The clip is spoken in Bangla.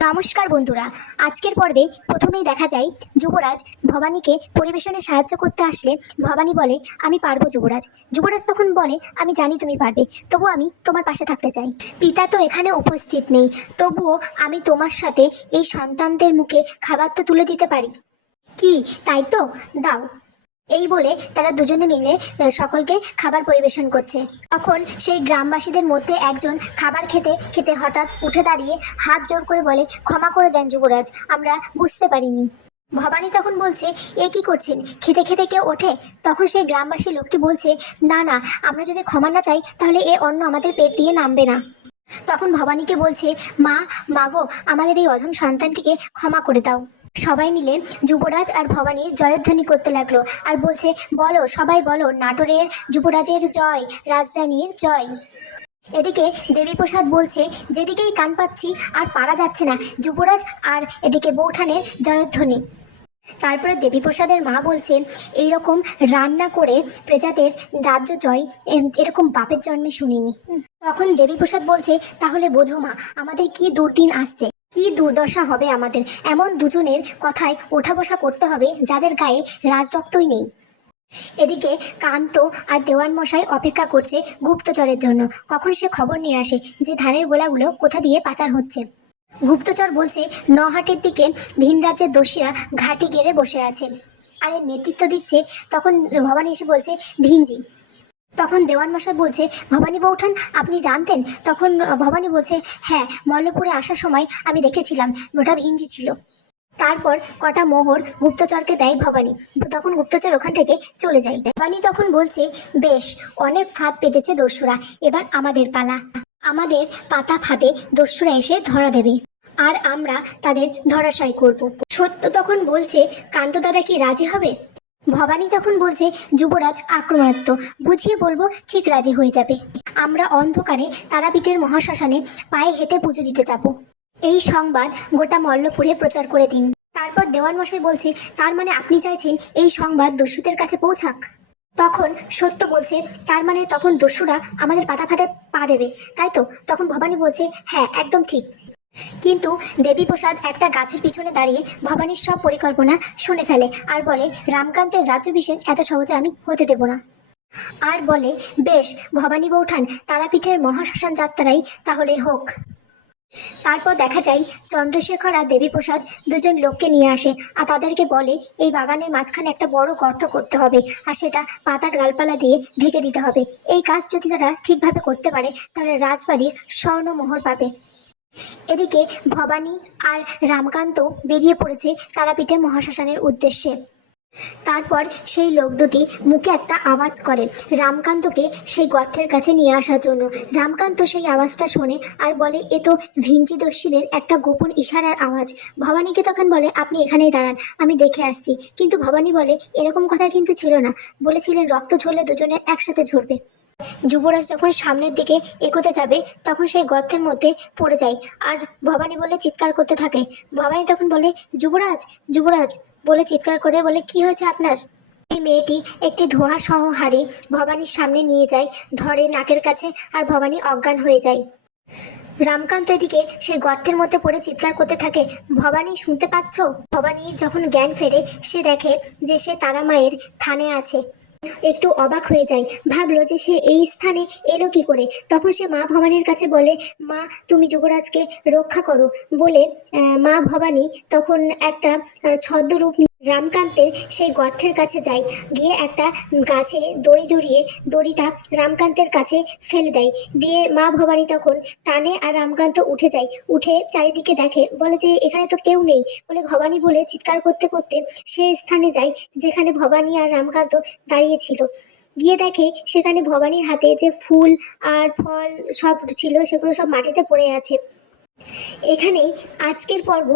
নমস্কার বন্ধুরা। আজকের পর্বে প্রথমেই দেখা যায় যুবরাজ ভবানীকে পরিবেশনে সাহায্য করতে আসলে ভবানী বলে, আমি পারব যুবরাজ। যুবরাজ তখন বলে, আমি জানি তুমি পারবে, তবু আমি তোমার পাশে থাকতে চাই। পিতা তো এখানে উপস্থিত নেই, তবুও আমি তোমার সাথে এই সন্তানদের মুখে খাবার তো তুলে দিতে পারি। কি, তাই তো? দাও। এই বলে তারা দুজনে মিলে সকলকে খাবার পরিবেশন করছে। তখন সেই গ্রামবাসীদের মধ্যে একজন খাবার খেতে খেতে হঠাৎ উঠে দাঁড়িয়ে হাত জোর করে বলে, ক্ষমা করে দেন যুবরাজ, আমরা বুঝতে পারিনি। ভবানী তখন বলছে, এ কি করছেন? খেতে খেতে কেউ ওঠে? তখন সেই গ্রামবাসী লোকটি বলছে, না না, আমরা যদি ক্ষমা না চাই, তাহলে এ অন্ন আমাদের পেট দিয়ে নামবে না। তখন ভবানীকে বলছে, মা মাগো আমাদের এই অধম সন্তানটিকে ক্ষমা করে দাও। সবাই মিলে যুবরাজ আর ভবানীর জয়ধ্বনি করতে লাগল আর বলছে, বলো, সবাই বলো, নাটোরের যুবরাজের জয়, রাজরানীর জয়। এদিকে দেবীপ্রসাদ বলছে, যেদিকেই কান পাচ্ছি আর পারা যাচ্ছে না, যুবরাজ আর এদিকে বৌঠানের জয়ধ্বনি। তারপরে দেবীপ্রসাদের মা বলছে, এইরকম রান্না করে প্রজাদের রাজ্য জয় এরকম বাপের জন্মে শুনিনি। তখন দেবীপ্রসাদ বলছে, তাহলে বোঝো মা, আমাদের কি দুর্দিন আসছে? কি দুর্দশা হবে আমাদের? এমন দুজনের কথায় ওঠা বসা করতে হবে যাদের গায়ে রাজরক্তই নেই। এদিকে কান্ত আর দেওয়ান মশাই অপেক্ষা করছে গুপ্তচরের জন্য। কখন সে খবর নিয়ে আসে যে ধানের গোলাগুলো কোথা দিয়ে পাচার হচ্ছে? গুপ্তচর বলছে নহাটের দিকে ভিন রাজ্যের দোষীরা ঘাটি গেড়ে বসে আছে। আর এর নেতৃত্ব দিচ্ছে, তখন ভবানী এসে বলছে, ভিনজি তখন দেওয়ান মশাই বলছে, ভবানী বৌঠান, আপনি জানতেন? তখন ভবানী বলছে হ্যাঁ মল্লপুরে আসার সময় আমি দেখেছিলাম ওটা ইঞ্জি ছিল। তারপর কটা মোহর গুপ্তচরকে দেয় ভবানী। তখন গুপ্তচর ওখান থেকে চলে যায়। ভবানী তখন বলছে, বেশ, অনেক ফাঁদ পেতেছে দস্যুরা, এবার আমাদের পালা। আমাদের পাতা ফাঁদে দস্যুরা এসে ধরা দেবে, আর আমরা তাদের ধরাশায়ী করব। সত্য তখন বলছে কান্ত দাদা কি রাজি হবে? ভবানী তখন বলছে, যুবরাজ আক্রমণাত্মক বুঝিয়ে বলব, ঠিক রাজি হয়ে যাবে। আমরা অন্ধকারে তারাপীঠের মহাশ্মশানে পায়ে হেঁটে পুজো দিতে যাব। এই সংবাদ গোটা মল্লপুরে প্রচার করে দিন। তারপর দেওয়ান মশাই বলছে, তার মানে আপনি চাইছেন এই সংবাদ দস্যুদের কাছে পৌঁছাক? তখন সত্য বলছে, তার মানে তখন দস্যুরা আমাদের পাতা ফাঁদে পা দেবে। তাই তো? তখন ভবানী বলছে হ্যাঁ একদম ঠিক। কিন্তু দেবীপ্রসাদ একটা গাছের পিছনে দাঁড়িয়ে ভবানীর সব পরিকল্পনা শুনে ফেলে আর বলে, রামকান্তের রাজ্যভিষেক এত সহজে আমি হতে দেব না। আর বলে, বেশ, ভবানী বৌঠান, তারাপীঠের মহাশ্মশান যাত্রাই তাহলে হোক। তারপর দেখা যায়, চন্দ্রশেখর আর দেবীপ্রসাদ দুজন লোককে নিয়ে আসে আর তাদেরকে বলে, এই বাগানের মাঝখানে একটা বড় গর্ত করতে হবে আর সেটা পাতার গালপালা দিয়ে ঢেকে দিতে হবে। এই কাজ যদি তারা ঠিকভাবে করতে পারে, তাহলে রাজবাড়ির স্বর্ণমোহর পাবে। এদিকে ভবানী আর রামকান্ত বেরিয়ে পড়েছে তারাপীঠে মহাশ্মশানের উদ্দেশ্যে। তারপর সেই লোক দুটি মুখে একটা আওয়াজ করে রামকান্তকে সেই গর্তের কাছে নিয়ে আসার জন্য। রামকান্ত সেই আওয়াজটা শোনে আর বলে, এ তো ভিঞ্চি একটা গোপন ইশারার আওয়াজ। ভবানীকে তখন বলে, আপনি এখানেই দাঁড়ান, আমি দেখে আসছি। কিন্তু ভবানী বলে, এরকম কথা কিন্তু ছিল না। বলেছিলেন, রক্ত ঝরলে দুজনের একসাথে ঝরবে। যুবরাজ যখন সামনের দিকে এগোতে যাবে, তখন সেই গর্তের মধ্যে পড়ে যায়। আর ভবানী বলে চিৎকার করতে থাকে। ভবানী তখন বলে, যুবরাজ যুবরাজ। বলে চিৎকার করে বলে, কি হয়েছে আপনার? এই মেয়েটি একটি ধোঁয়া সহ হাড়ি ভবানীর সামনে নিয়ে যায়, ধরে নাকের কাছে, আর ভবানী অজ্ঞান হয়ে যায়। রামকান্ত এদিকে সে গর্তের মধ্যে পড়ে চিৎকার করতে থাকে, ভবানী, শুনতে পাচ্ছ? ভবানী যখন জ্ঞান ফেরে, সে দেখে যে সে তারা মায়ের থানে আছে। একটু অবাক হয়ে যায়। ভাবলো যে সে এই স্থানে এলো কি করে? তখন সে মা ভবানীর কাছে বলে, মা, তুমি যুবরাজকে রক্ষা করো। বলে মা ভবানী তখন একটা ছদ্মরূপ রামকান্তের সেই গর্তের কাছে যায় গিয়ে একটা গাছে দড়ি জড়িয়ে দড়িটা রামকান্তের কাছে ফেলে দেয়। দিয়ে মা ভবানী তখন টানে আর রামকান্ত উঠে যায়। উঠে চারিদিকে দেখে, বলে যে এখানে তো কেউ নেই। বলে ভবানী বলে চিৎকার করতে করতে সে স্থানে যায়, যেখানে ভবানী আর রামকান্ত দাঁড়িয়েছিল গিয়ে দেখে সেখানে ভবানীর হাতে যে ফুল আর ফল সব ছিল, সেগুলো সব মাটিতে পড়ে আছে। এখানেই আজকের পর্ব